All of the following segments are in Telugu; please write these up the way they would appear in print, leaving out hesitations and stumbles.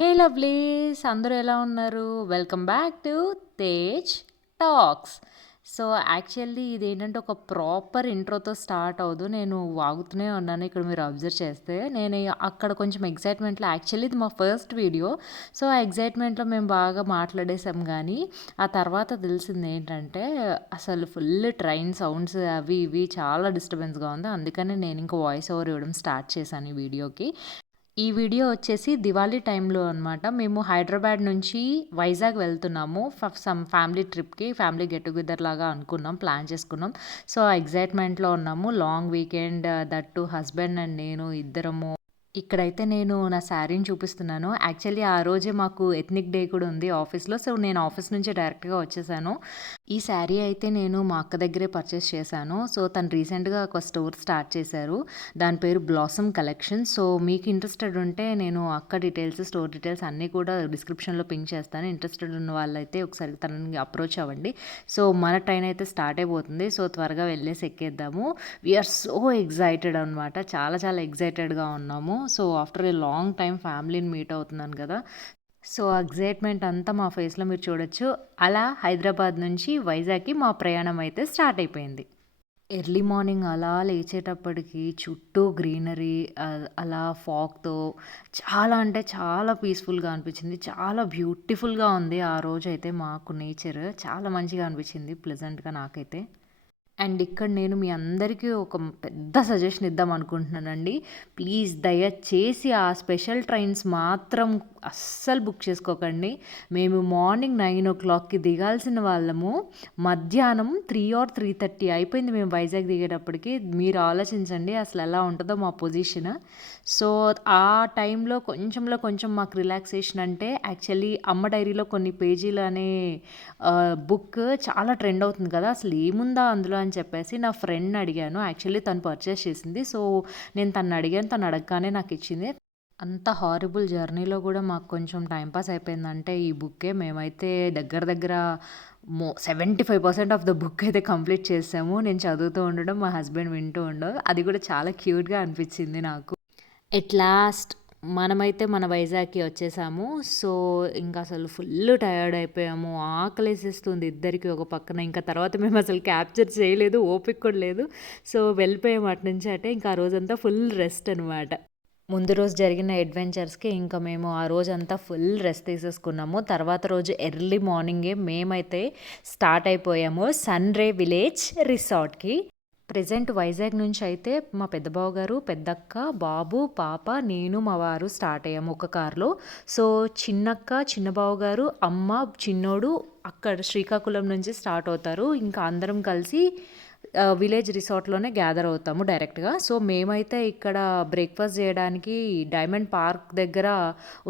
హే లవ్లీస్ అందరూ ఎలా ఉన్నారు? Welcome back to Tej talks. So, actually ఇదేంటంటే ఒక ప్రాపర్ ఇంట్రోతో స్టార్ట్ అవ్వదు. నేను వాగుతూనే ఉన్నాను ఇక్కడ మీరు అబ్జర్వ్ చేస్తే. నేను అక్కడ కొంచెం ఎక్సైట్‌మెంట్‌లో యాక్చువల్లీ ఇది మా ఫస్ట్ వీడియో. సో, ఆ ఎక్సైట్‌మెంట్‌లో మేము బాగా మాట్లాడేసాం గానీ, ఆ తర్వాత తెలిసిందేంటంటే అసలు ఫుల్ ట్రైన్ సౌండ్స్ అవి ఇవి చాలా డిస్టర్బెన్స్‌గా ఉంది. అందుకనే నేనింక వాయిస్ ఓవర్ ఇవ్వడం స్టార్ట్ చేశాను ఈ వీడియోకి. ఈ వీడియో వచ్చేసి దివాళీ టైంలో అనమాట. మేము హైదరాబాద్ నుంచి వైజాగ్ వెళ్తున్నాము. సమ్ ఫ్యామిలీ ట్రిప్‌కి, ఫ్యామిలీ గెట్ టుగెదర్ లాగా అనుకున్నాం. ప్లాన్ చేసుకున్నాం. సో, ఎక్సైట్‌మెంట్‌లో ఉన్నాము. Long weekend that two husband and నేను ఇద్దరము. ఇక్కడైతే నేను నా శారీని చూపిస్తున్నాను. యాక్చువల్లీ ఆ రోజే మాకు ఎథ్నిక్ డే కూడా ఉంది ఆఫీస్‌లో. సో, నేను ఆఫీస్ నుంచే డైరెక్ట్‌గా వచ్చేసాను. ఈ శారీ అయితే నేను మా అక్క దగ్గరే పర్చేస్ చేశాను. సో, తను రీసెంట్‌గా ఒక స్టోర్ స్టార్ట్ చేశారు. దాని పేరు బ్లాసమ్ కలెక్షన్. సో, మీకు ఇంట్రెస్టెడ్ ఉంటే నేను అక్క డీటెయిల్స్, స్టోర్ డీటెయిల్స్ అన్నీ కూడా డిస్క్రిప్షన్‌లో పింక్ చేస్తాను. ఇంట్రెస్టెడ్ ఉన్న వాళ్ళైతే ఒకసారి తనని అప్రోచ్ అవ్వండి. సో, మన ట్రైన్ అయితే స్టార్ట్ అయిపోతుంది. సో, త్వరగా వెళ్ళేసి ఎక్కేద్దాము. వి ఆర్ సో ఎక్సైటెడ్ అనమాట. చాలా చాలా ఎక్సైటెడ్‌గా ఉన్నాము. So, after a long time ఫ్యామిలీని మీట్ అవుతున్నాను కదా! సో, ఎక్సైట్‌మెంట్ అంతా మా ఫేస్‌లో మీరు చూడొచ్చు. అలా హైదరాబాద్ నుంచి వైజాగ్‌కి మా ప్రయాణం అయితే స్టార్ట్ అయిపోయింది. ఎర్లీ మార్నింగ్ అలా లేచేటప్పటికి చుట్టూ గ్రీనరీ అలా ఫాగ్‌తో చాలా అంటే చాలా పీస్‌ఫుల్‌గా అనిపించింది. చాలా బ్యూటిఫుల్‌గా ఉంది ఆ రోజైతే మాకు నేచర్. చాలా మంచిగా అనిపించింది ప్లెజెంట్‌గా నాకైతే. అండ్ ఇక్కడ నేను మీ అందరికీ ఒక పెద్ద సజెషన్ ఇద్దాం అనుకుంటున్నానండి. ప్లీజ్ దయచేసి ఆ స్పెషల్ ట్రైన్స్ మాత్రం అస్సలు బుక్ చేసుకోకండి. మేము మార్నింగ్ 9:00కి దిగాల్సిన వాళ్ళము. మధ్యాహ్నం 3 ఆర్ 3:30 అయిపోయింది మేము వైజాగ్ దిగేటప్పటికి. మీరు ఆలోచించండి అసలు ఎలా ఉంటుందో మా పొజిషన్. సో, ఆ టైంలో కొంచెంలో కొంచెం మాకు రిలాక్సేషన్ అంటే యాక్చువల్లీ 'అమ్మ డైరీలో కొన్ని పేజీలు' అనే బుక్ చాలా ట్రెండ్ అవుతుంది కదా! అసలు ఏముందా అందులో అని చెప్పేసి నా ఫ్రెండ్‌ని అడిగాను. యాక్చువల్లీ తను పర్చేస్ చేసింది. సో, నేను తనని అడిగాను. తను అడగగానే నాకిచ్చింది. అంత హారిబుల్ జర్నీలో గూడా మాకు కొంచెం టైమ్ పాస్ అయిపోయిందంటే ఈ బుక్కే. మేమైతే దగ్గర దగ్గర 75% ఆఫ్ ద బుక్ అయితే కంప్లీట్ చేసాము. నేను చదువుతూ ఉండడం, మా హస్బెండ్ వింటూ ఉండడం. అది కూడా చాలా క్యూట్‌గా అనిపించింది నాకు. ఎట్ లాస్ట్ మనమైతే మన వైజాగ్‌కి వచ్చేసాము. సో, ఇంకసలు ఫుల్లు టయర్డ్ అయిపోయాము. ఆకలేసేస్తుంది ఇద్దరికీ ఒక పక్కన. ఇంకా తర్వాత మేమసలు క్యాప్చర్ చేయలేదు. ఓపిక కూడా లేదు. సో, వెళ్ళిపోయాము అటు నుంచి అటే. ఇంకా ఆ రోజంతా ఫుల్ రెస్ట్ అనమాట. ముందు రోజు జరిగిన అడ్వెంచర్స్‌కి ఇంకా మేము ఆ రోజంతా ఫుల్ రెస్ట్ తీసేసుకున్నాము. తర్వాత రోజు ఎర్లీ మార్నింగే మేమైతే స్టార్ట్ అయిపోయాము sun ray village రిసార్ట్‌కి. Present Vizag నుంచి అయితే మా పెద్ద బావగారు, పెద్దక్క, బాబు, పాప, నేను, మా వారు స్టార్ట్ అయ్యాము ఒక కార్‌లో. సో, చిన్నక్క, చిన్న బావగారు, అమ్మ, చిన్నోడు అక్కడ శ్రీకాకుళం నుంచి స్టార్ట్ అవుతారు. ఇంకా అందరం కలిసి విలేజ్ రిసార్ట్‌లోనే గ్యాదర్ అవుతాము డైరెక్ట్‌గా. సో, మేమైతే ఇక్కడ బ్రేక్‌ఫాస్ట్ చేయడానికి డైమండ్ పార్క్ దగ్గర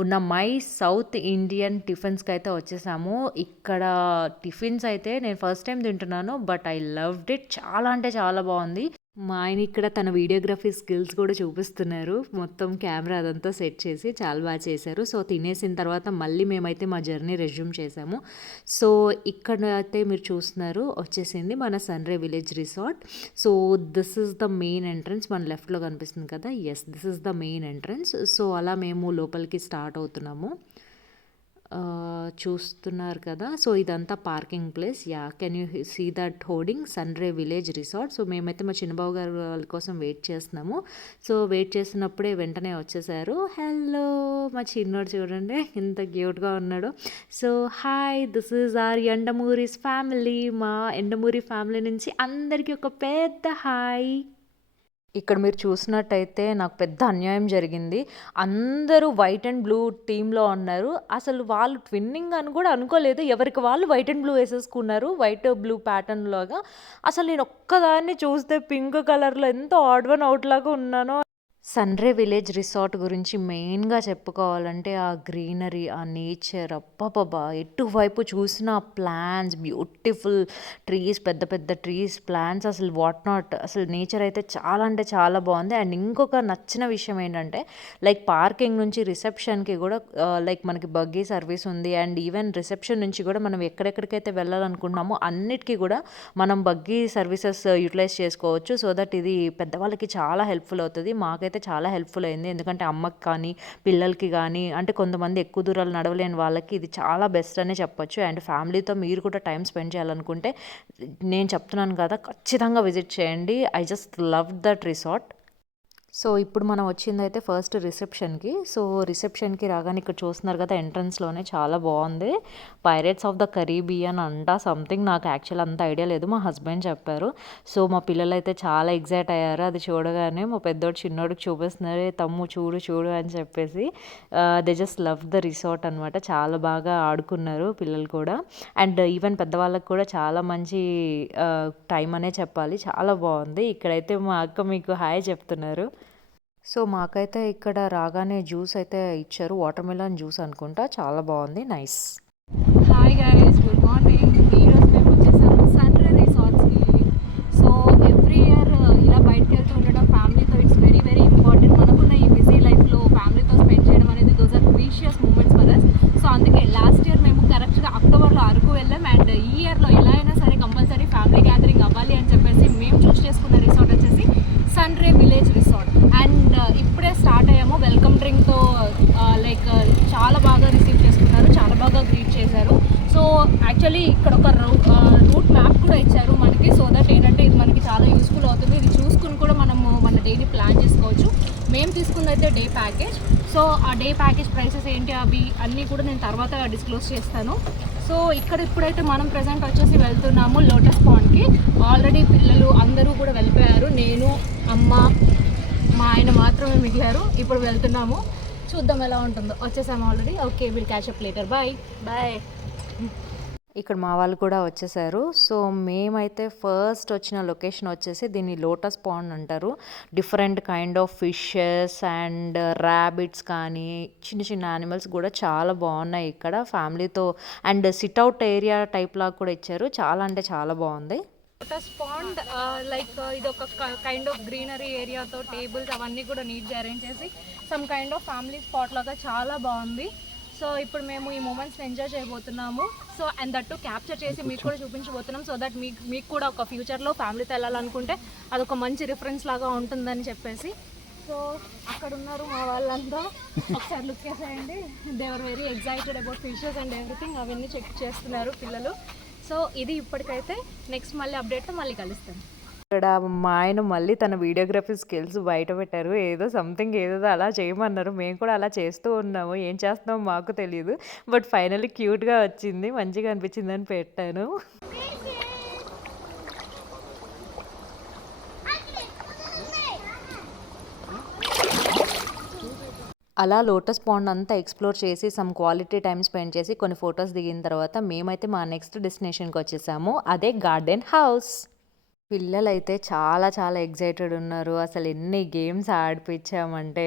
ఉన్న మై సౌత్ ఇండియన్ టిఫిన్స్‌కైతే వచ్చేసాము. ఇక్కడ టిఫిన్స్ అయితే నేను ఫస్ట్ టైమ్ తింటున్నాను. But I loved it. చాలా అంటే చాలా బావుంది. మా ఆయన ఇక్కడ తన వీడియోగ్రఫీ స్కిల్స్ కూడా చూపిస్తున్నారు. మొత్తం కెమెరా అదంతా సెట్ చేసి చాలా బాగా చేశారు. సో, తినేసిన తర్వాత మళ్ళీ మేమైతే మా జర్నీ రెజ్యూమ్ చేసాము. సో, ఇక్కడ అయితే మీరు చూస్తున్నారు వచ్చేసింది మన Sunray village resort. So, this is the main entrance మన లెఫ్ట్‌లో కనిపిస్తుంది కదా! Yes, this is the main entrance. So, అలా మేము లోపలికి స్టార్ట్ అవుతున్నాము. చూస్తున్నారు కదా! సో, ఇదంతా parking place. Yeah! Can you see that hoarding Sunray village resort. So, మేమైతే మా చిన్నబావ గారు వాళ్ళ కోసం వెయిట్ చేస్తున్నాము. సో, వెయిట్ చేస్తున్నప్పుడే వెంటనే వచ్చేసారు. హలో! మా చిన్నోడు చూడండి ఎంత క్యూట్‌గా ఉన్నాడో. So, hi this is our Yandamuris family. మా యండమూరి ఫ్యామిలీ నుంచి అందరికీ ఒక పెద్ద హాయ్. ఇక్కడ మీరు చూసినట్టయితే నాకు పెద్ద అన్యాయం జరిగింది. అందరూ వైట్ అండ్ బ్లూ టీమ్‌లో ఉన్నారు. అసలు వాళ్ళు ట్విన్నింగ్ అని కూడా అనుకోలేదు. ఎవరికి వాళ్ళు వైట్ అండ్ బ్లూ ఏసేసుకున్నారు. వైట్, బ్లూ ప్యాటర్న్‌లాగా. అసలు నేను ఒక్కదాన్ని చూస్తే పింక్ కలర్‌లో ఎంత ఆడ్ వన్ ఔట్ లాగా ఉన్నానో. సన్‌రే విలేజ్ రిసార్ట్ గురించి మెయిన్‌గా చెప్పుకోవాలంటే ఆ గ్రీనరీ, ఆ నేచర్ అబ్బబ్బబ్బా! ఎటువైపు చూసినా ప్లాంట్స్, బ్యూటిఫుల్ ట్రీస్, పెద్ద పెద్ద ట్రీస్, ప్లాంట్స్ అసలు వాట్ నాట్ అసలు నేచర్ అయితే చాలా అంటే చాలా బావుంది. అండ్ ఇంకొక నచ్చిన విషయం ఏంటంటే లైక్ పార్కింగ్ నుంచి రిసెప్షన్‌కి కూడా లైక్ మనకి బగ్గీ సర్వీస్ ఉంది. అండ్ ఈవెన్ రిసెప్షన్ నుంచి కూడా మనం ఎక్కడెక్కడికైతే వెళ్ళాలనుకుంటున్నామో అన్నిటికి కూడా మనం బగ్గీ సర్వీసెస్ యుటిలైజ్ చేసుకోవచ్చు. సో దట్ ఇది పెద్దవాళ్ళకి చాలా హెల్ప్‌ఫుల్ అవుతది. మాకైతే మాకైతే చాలా హెల్ప్‌ఫుల్ అయింది. ఎందుకంటే అమ్మకి కానీ, పిల్లలకి గానీ అంటే కొంతమంది ఎక్కువ దూరాలు నడవలేని వాళ్ళకి ఇది చాలా బెస్ట్ అనే చెప్పొచ్చు. అండ్ ఫ్యామిలీతో మీరు కూడా టైమ్ స్పెండ్ చేయాలనుకుంటే నేను చెప్తున్నాను కదా! ఖచ్చితంగా విజిట్ చేయండి. I just loved that resort. So, ఇప్పుడు మనం వచ్చిందైతే ఫస్ట్ రిసెప్షన్‌కి. సో, రిసెప్షన్‌కి రాగానే ఇక్కడ చూస్తున్నారు కదా! ఎంట్రన్స్‌లోనే చాలా బావుంది. 'పైరేట్స్ ఆఫ్ ద కరీబియన్' అంట సంథింగ్ నాకు యాక్చువల్ అంత ఐడియా లేదు. మా హస్బెండ్ చెప్పారు. సో, మా పిల్లలైతే చాలా ఎక్సైట్ అయ్యారు. అది చూడగానే మా పెద్దోడు చిన్నోడికి చూపిస్తున్నారు. "ఏ తమ్ము చూడు చూడు" అని చెప్పేసి. They just love the resort అనమాట. చాలా బాగా ఆడుకున్నారు పిల్లలు కూడా. అండ్ ఈవెన్ పెద్దవాళ్ళకి కూడా చాలా మంచి టైం అనే చెప్పాలి. చాలా బావుంది. ఇక్కడైతే మా అక్క మీకు హాయ్ చెప్తున్నారు. సో, మాకైతే ఇక్కడ రాగానే జ్యూస్ అయితే ఇచ్చారు. వాటర్ మిలన్ జ్యూస్ అనుకుంటా. చాలా బావుంది. Nice. Hi guys, good morning. ఈరోజు మేము వచ్చేసాము సన్రే రిసార్ట్స్కి. సో ఎవ్రీ ఇయర్ ఇలా బయటకు వెళ్తూ ఉండడం ఫ్యామిలీతో ఇట్స్ వెరీ వెరీ ఇంపార్టెంట్. మనకున్న ఈ బిజీ లైఫ్లో ఫ్యామిలీతో స్పెండ్ చేయడం అనేది those are precious moments for us. So అందుకే లాస్ట్ ఇయర్ మేము కరెక్ట్గా అక్టోబర్లో అరకు వెళ్ళాం. అండ్ ఈ ఇయర్లో ఎలా అయినా సరే కంపల్సరీ ఫ్యామిలీ గ్యాదరింగ్ అవ్వాలి అని చెప్పేసి మేము చూస్ చేసుకున్న రిసార్ట్ వచ్చేసి సన్రే విలేజ్ రిసార్ట్. అండ్ ఇప్పుడే స్టార్ట్ అయ్యాము. వెల్కమ్ డ్రింక్తో లైక్ చాలా బాగా రిసీవ్ చేసుకున్నారు, చాలా బాగా గ్రీట్ చేశారు. సో యాక్చువల్లీ ఇక్కడ ఒక రూట్ మ్యాప్ కూడా ఇచ్చారు మనకి. సో దట్ ఏంటంటే ఇది మనకి చాలా యూస్ఫుల్ అవుతుంది. ఇది చూసుకుని కూడా మనము మన డేని ప్లాన్ చేసుకోవచ్చు. మేము తీసుకున్నదైతే డే ప్యాకేజ్. సో ఆ డే ప్యాకేజ్ ప్రైసెస్ ఏంటి అవి అన్నీ కూడా నేను తర్వాత డిస్క్లోజ్ చేస్తాను. సో ఇక్కడ ఇప్పుడైతే మనం ప్రజెంట్ వచ్చేసి వెళ్తున్నాము లోటస్ పాండ్కి. ఆల్రెడీ పిల్లలు అందరూ కూడా వెళ్ళిపోయారు. నేను, అమ్మ, మా ఆయన మాత్రమే మిగిలారు. ఇప్పుడు వెళ్తున్నాము. చూద్దాం ఎలా ఉంటుందో. వచ్చేసాము already. Okay, will catch up later. Bye bye. ఇక్కడ మా వాళ్ళు కూడా వచ్చేసారు. సో, మేమైతే ఫస్ట్ వచ్చిన లొకేషన్ వచ్చేసి దీన్ని లోటస్ పాండ్ అంటారు. Different kind of fishes and rabbits కానీ, చిన్న చిన్న యానిమల్స్ కూడా చాలా బాగున్నాయి ఇక్కడ ఫ్యామిలీతో. అండ్ సిట్అవుట్ ఏరియా టైప్ లాగా కూడా ఇచ్చారు. చాలా అంటే చాలా బాగుంది. లోటస్ పాండ్ లైక్ ఇది ఒక కైండ్ ఆఫ్ గ్రీనరీ ఏరియాతో టేబుల్స్ అవన్నీ కూడా నీట్గా అరేంజ్ చేసి some kind of family spot లాగా చాలా బాగుంది. సో ఇప్పుడు మేము ఈ మూమెంట్స్ని ఎంజాయ్ చేయబోతున్నాము. సో అండ్ దట్టు క్యాప్చర్ చేసి మీకు కూడా చూపించబోతున్నాం. సో దట్ మీకు కూడా ఒక ఫ్యూచర్లో ఫ్యామిలీతో వెళ్ళాలనుకుంటే అదొక మంచి రిఫరెన్స్ లాగా ఉంటుందని చెప్పేసి. సో అక్కడ ఉన్నారు మా వాళ్ళంతా. ఒకసారి లుక్ చేసేయండి. They are very excited about fishes and everything. అవన్నీ చెక్ చేస్తున్నారు పిల్లలు. సో ఇది ఇప్పటికైతే. నెక్స్ట్ మళ్ళీ అప్డేట్తో మళ్ళీ కలుస్తాను. ఇక్కడ మా ఆయన మళ్ళీ తన వీడియోగ్రఫీ స్కిల్స్ బయట పెట్టారు. ఏదో సంథింగ్ ఏదో అలా చేయమన్నారు. మేము కూడా అలా చేస్తూ ఉన్నాము. ఏం చేస్తున్నామో మాకు తెలియదు. బట్ ఫైనల్లీ క్యూట్గా వచ్చింది, మంచిగా అనిపించింది అని పెట్టాను. అలా లోటస్ పాండ్ అంతా ఎక్స్ప్లోర్ చేసి సమ్ క్వాలిటీ టైం స్పెండ్ చేసి కొన్ని ఫొటోస్ దిగిన తర్వాత మేమైతే మా నెక్స్ట్ డెస్టినేషన్కి వచ్చేసాము. అదే గార్డెన్ హౌస్. పిల్లలైతే చాలా చాలా ఎక్సైటెడ్ ఉన్నారు. అసలు ఎన్ని గేమ్స్ ఆడిపించామంటే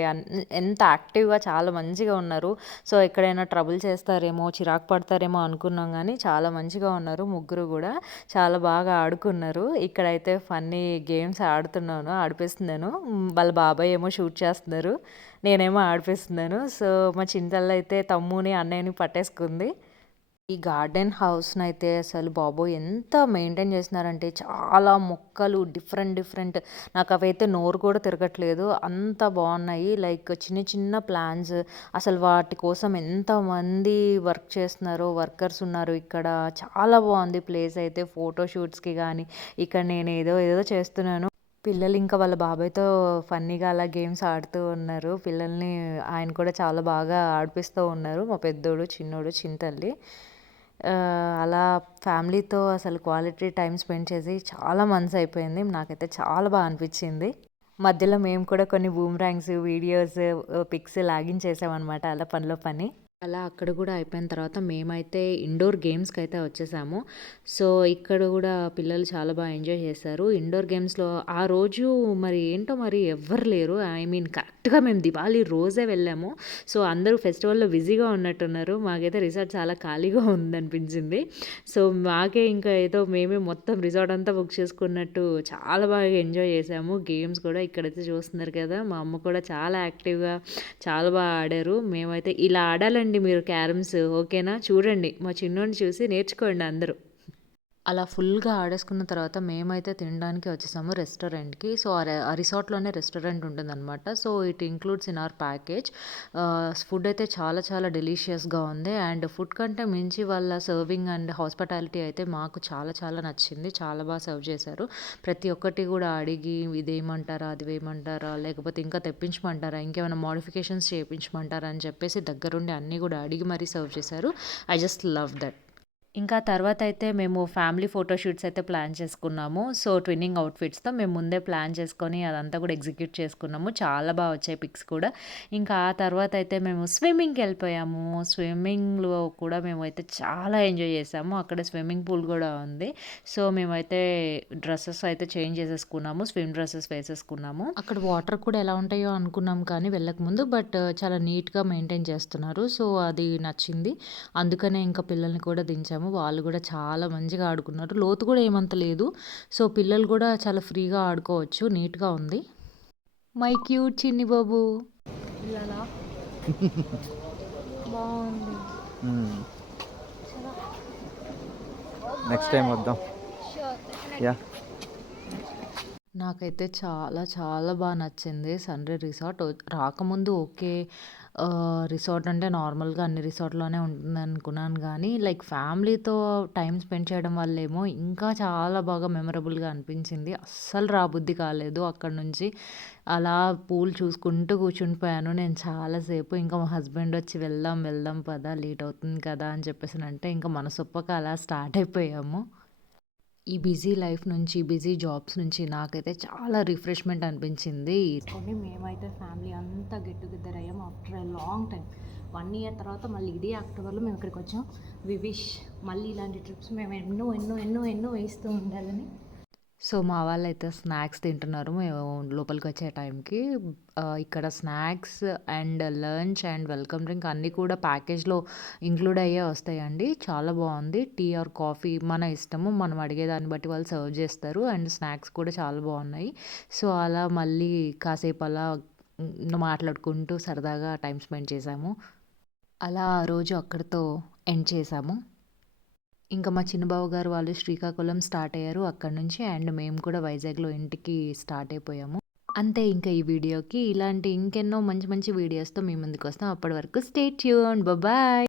ఎంత యాక్టివ్‌గా చాలా మంచిగా ఉన్నారు. సో, ఎక్కడైనా ట్రబుల్ చేస్తారేమో, చిరాకు పడతారేమో అనుకున్నాం గానీ, చాలా మంచిగా ఉన్నారు ముగ్గురు గూడా. చాలా బాగా ఆడుకున్నారు. ఇక్కడైతే ఫన్నీ గేమ్స్ ఆడిపిస్తున్నాను. వాళ్ళ బాబాయ్ ఏమో షూట్ చేస్తున్నారు. నేనేమో ఆడిపిస్తున్నాను. సో, మా చిన్నతల్లయితే తమ్ముని, అన్నయ్యని పట్టేసుకుంది. ఈ గార్డెన్ హౌస్‌నైతే అసలు బాబోయ్! ఎంత మెయింటైన్ చేస్తున్నారంటే చాలా మొక్కలు డిఫరెంట్ డిఫరెంట్ నాకవైతే నోరు కూడా తిరగట్లేదు. అంత బావున్నాయి. లైక్ చిన్న చిన్న ప్లాంట్స్ అసలు వాటి కోసం ఎంతమంది వర్క్ చేస్తున్నారో వర్కర్స్ ఉన్నారు ఇక్కడ. చాలా బావుంది ప్లేస్ అయితే ఫోటో షూట్స్‌కి గానీ, ఇక్కడ నేను ఏదో చేస్తున్నాను. పిల్లలు ఇంకా వాళ్ళ బాబాయ్‌తో ఫన్నీగా అలా గేమ్స్ ఆడుతూ ఉన్నారు. పిల్లల్ని ఆయన కూడా చాలా బాగా ఆడిపిస్తూ ఉన్నారు. మా పెద్దోడు, చిన్నోడు, చిన్నతల్లి. అలా ఫ్యామిలీతో అసలు క్వాలిటీ టైమ్ స్పెండ్ చేసి చాలా మంత్స్ అయిపోయింది. నాకైతే చాలా అనిపించింది. మధ్యలో మేము కూడా కొన్ని బూమరాంగ్స్, వీడియోస్, పిక్స్ లాగించేసామనమాట అలా పనిలో పని. అలా అక్కడ కూడా అయిపోయిన తర్వాత మేమైతే ఇండోర్ గేమ్స్‌కైతే వచ్చేసాము. సో, ఇక్కడ కూడా పిల్లలు చాలా ఎంజాయ్ చేశారు. ఇండోర్ గేమ్స్‌లో ఆ రోజు మరి ఏంటో మరి ఎవ్వరు లేరు. ఐ మీన్ కరెక్ట్‌గా మేము దివాళీ రోజే వెళ్ళాము. సో, అందరూ ఫెస్టివల్‌లో బిజీగా ఉన్నట్టున్నారు. మాకైతే రిసార్ట్ చాలా ఖాళీగా ఉందనిపించింది. సో, మాకే ఇంకా ఏదో మేమే మొత్తం రిసార్ట్ అంతా బుక్ చేసుకున్నట్టు చాలా బాగా ఎంజాయ్ చేశాము. గేమ్స్ కూడా ఇక్కడైతే చూస్తున్నారు కదా! మా అమ్మ కూడా చాలా యాక్టివ్‌గా చాలా ఆడారు. మేమైతే ఇలా ఆడాలండి మీరు క్యారమ్స్ ఓకేనా? చూడండి మా చిన్నోడిని చూసి నేర్చుకోండి అందరూ. అలా ఫుల్‌గా ఆడేసుకున్న తర్వాత మేమైతే తినడానికి వచ్చేసాము రెస్టారెంట్‌కి. సో, ఆ రిసార్ట్‌లోనే రెస్టారెంట్ ఉంటుందనమాట. So, it includes in our package. Food అయితే చాలా చాలా డెలీషియస్‌గా ఉంది. అండ్ ఫుడ్ కంటే మించి వాళ్ళ సర్వింగ్ అండ్ హాస్పిటాలిటీ అయితే మాకు చాలా చాలా నచ్చింది. చాలా సర్వ్ చేశారు. ప్రతి ఒక్కటి కూడా అడిగి ఇదేయమంటారా? అది వేయమంటారా? లేకపోతే ఇంకా తెప్పించమంటారా? ఇంకేమైనా మోడిఫికేషన్స్ చేపించమంటారా? అని చెప్పేసి దగ్గరుండి అన్నీ కూడా అడిగి మరీ సర్వ్ చేశారు. I just love that. ఇంకా తర్వాతయితే మేము ఫ్యామిలీ ఫోటో షూట్స్ అయితే ప్లాన్ చేసుకున్నాము. సో, ట్విన్నింగ్ అవుట్‌ఫిట్స్‌తో మేము ముందే ప్లాన్ చేసుకొని అదంతా కూడా ఎగ్జిక్యూట్ చేసుకున్నాము. చాలా వచ్చాయి పిక్స్ కూడా. ఇంకా ఆ తర్వాతయితే మేము స్విమ్మింగ్‌కెళ్ళిపోయాము. స్విమ్మింగ్‌లో కూడా మేమైతే చాలా ఎంజాయ్ చేసాము. అక్కడ స్విమ్మింగ్ పూల్ గూడా ఉంది. సో, మేమైతే డ్రెసెస్ అయితే చేంజ్ చేసేసుకున్నాము. స్విమ్ డ్రెసెస్ వేసేసుకున్నాము. అక్కడ వాటర్ కూడా ఎలా ఉంటాయో అనుకున్నాం కానీ వెళ్ళకముందు. బట్ చాలా నీట్‌గా మెయింటైన్ చేస్తున్నారు. సో, అది నచ్చింది. అందుకనే ఇంకా పిల్లల్ని కూడా దించాము. వాళ్ళు కూడా చాలా మంచిగా ఆడుకున్నారు. లోతు కూడా ఏమంత లేదు. సో, పిల్లలు కూడా చాలా ఫ్రీగా ఆడుకోవచ్చు. నీట్‌గా ఉంది. మై క్యూట్ చిన్ని బాబు. పిల్లలా బాగుంది. హ్మ్. చలో నెక్స్ట్ టైమ్ వద్దాం. Sure yeah! నాకైతే చాలా చాలా నచ్చింది సన్‌రైజ్ రిసార్ట్. రాకముందు ఓకే. రిసార్ట్ అంటే నార్మల్‌గా అన్ని రిసార్ట్‌లోనే ఉంటుందనుకున్నాను గానీ, లైక్ ఫ్యామిలీతో టైమ్ స్పెండ్ చేయడం వల్లేమో ఇంకా చాలా బాగా మెమరబుల్‌గా అనిపించింది. అస్సలు రాబుద్ది కాలేదు అక్కడి నుంచి. అలా పూల్ చూసుకుంటూ కూర్చుండిపోయాను నేను చాలా సేపు. ఇంకా మా హస్బెండ్ వచ్చి వెళ్దాం, వెళ్దాం పద లేట్ అవుతుంది కదా! అని చెప్పేసనంటే ఇంకా మనసొప్పక అలా స్టార్ట్ అయిపోయాము. ఈ బిజీ లైఫ్ నుంచి, బిజీ జాబ్స్ నుంచి నాకైతే చాలా రిఫ్రెష్‌మెంట్ అనిపించింది. కొన్ని మేమైతే ఫ్యామిలీ అంతా గెట్ టుగెదర్ అయ్యాం after a long time. 1 year తర్వాత మళ్ళీ ఇదే అక్టోబర్లో మేము ఇక్కడికి వచ్చాం. వి విష్ మళ్ళీ ఇలాంటి ట్రిప్స్ మేము ఎన్నో ఎన్నో ఎన్నో ఎన్నో వేస్తూ ఉండాలని. సో, మా వాళ్ళైతే స్నాక్స్ తింటున్నారు. మేము లోపలికొచ్చే టైంకి. ఇక్కడ snacks and lunch and welcome drink అన్నీ కూడా ప్యాకేజ్‌లో ఇంక్లూడ్ అయ్యే వస్తాయండి. చాలా బావుంది. టీ ఆర్ కాఫీ మన ఇష్టము. మనం అడిగేదాన్ని బట్టి వాళ్ళు సర్వ్ చేస్తారు. అండ్ స్నాక్స్ కూడా చాలా బావున్నాయి. సో, అలా మళ్ళీ కాసేపు అలా మాట్లాడుకుంటూ సరదాగా టైమ్ స్పెండ్ చేశాము. అలా ఆ రోజు అక్కడితో ఎండ్ చేశాము. ఇంకా మా చిన్న బావగారు వాళ్ళు శ్రీకాకుళం స్టార్ట్ అయ్యారు అక్కడి నుంచి. అండ్ మేము కూడా వైజాగ్‌లో ఇంటికి స్టార్ట్ అయిపోయాము. అంతే ఇంకా ఈ వీడియోకి. ఇలాంటి ఇంకెన్నో మంచి మంచి వీడియోస్‌తో మీ ముందుకొస్తాం. అప్పటి వరకు స్టే ట్యూన్డ్. బాయ్.